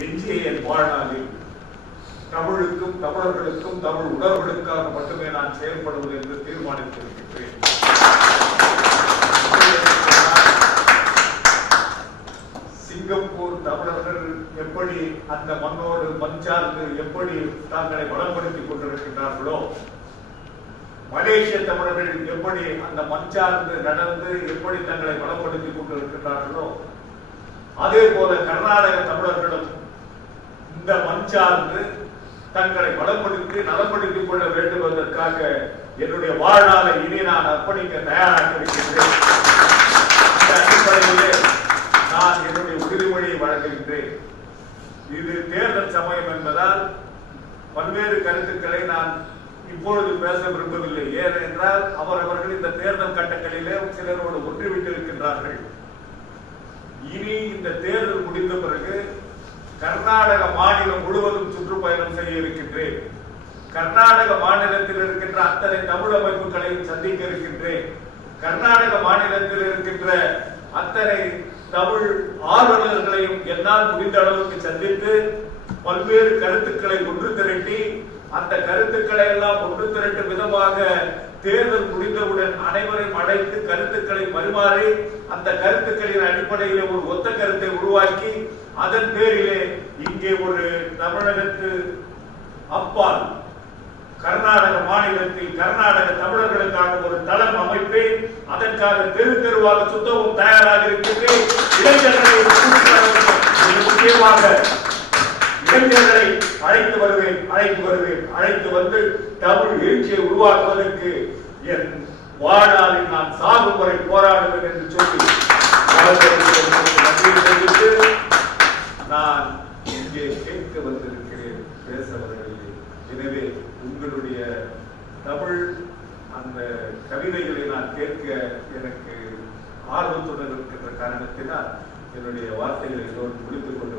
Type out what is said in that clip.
எஞ்சிய என் வாழ்நாளில் தமிழுக்கும் தமிழர்களுக்கும் தமிழ் உணர்வுகளுக்காக மட்டுமே நான் செயல்படுவது என்று தீர்மானித்திருக்கிறேன். சிங்கப்பூர் தமிழர்கள் எப்படி அந்த மண்ணோடு மஞ்சார்ந்து எப்படி தங்களை வளப்படுத்திக் கொண்டிருக்கின்றார்களோ, மலேசிய தமிழர்கள் எப்படி அந்த மஞ்சார்ந்து நடந்து எப்படி தங்களை வளப்படுத்திக் கொண்டிருக்கின்றார்களோ, அதே போல கர்நாடக தமிழர்களும் இந்த மஞ்சார்ந்து தங்களை வளப்படுத்தி நலப்படுத்திக் கொள்ள வேண்டும் என்பதற்காக என்னுடைய வாழ்நாளை இனி நான் அர்ப்பணிக்க தயாராக இருக்கின்றேன். இந்த அடிப்படையிலே நான் என்னுடைய உறுதிமொழியை வழங்குகின்றேன். இது தேர்தல் சமயம் என்பதால் பல்வேறு கருத்துக்களை நான் இப்பொழுது பேச விரும்பவில்லை. ஏனென்றால் அவர்கள் இந்த தேர்தல் கட்டங்களிலே சிலரோடு ஒன்றிவிட்டிருக்கின்றார்கள். இனி இந்த தேர்தல் முடிந்த பிறகு கர்நாடக மாநிலம் முழுவதும் சுற்றுப்பயணம் செய்ய இருக்கின்றேன். கர்நாடக மாநிலத்தில் இருக்கின்ற அத்தனை தமிழ் அமைப்புகளையும் சந்திக்க இருக்கின்றேன். கர்நாடக மாநிலத்தில் இருக்கின்ற அத்தனை தமிழ் ஆர்வலர்களையும் என்னால் முடிந்த அளவுக்கு சந்தித்து பல்வேறு கருத்துக்களை ஒன்று திரட்டி அந்த கருத்துக்களை எல்லாம் ஒன்று திரட்டும் விதமாக தேர்தல் முடிந்தவுடன் அனைவரையும் அழைத்து கருத்துக்களை பரிமாறி அந்த கருத்துக்களின் அடிப்படையில் ஒரு ஒத்த கருத்தை உருவாக்கி அதன் பேரிலே இங்கே ஒரு தமிழகத்து அப்பால் கர்நாடக மாநிலத்தில் கர்நாடக தமிழர்களுக்காக ஒரு தளம் அமைப்பேன். அதற்காக தெரு தெருவாக சுத்தவும் தயாராக இருக்கின்றேன். இளைஞர்களை முக்கியமாக இளைஞர்களை அழைத்து வந்து தமிழ் எழுச்சியை உருவாக்குவதற்கு என் வாழ்நாளில் நான் சாகும் வரை போராடுவேன் என்று சொல்லி நான் இங்கே கேட்க வந்திருக்கிறேன், பேச வரவில்லை. எனவே உங்களுடைய தமிழ் அந்த கவிதைகளை நான் கேட்க எனக்கு ஆர்வத்துடன் இருக்கின்ற காரணத்தினால் என்னுடைய வார்த்தைகளை முடித்துக் கொண்டு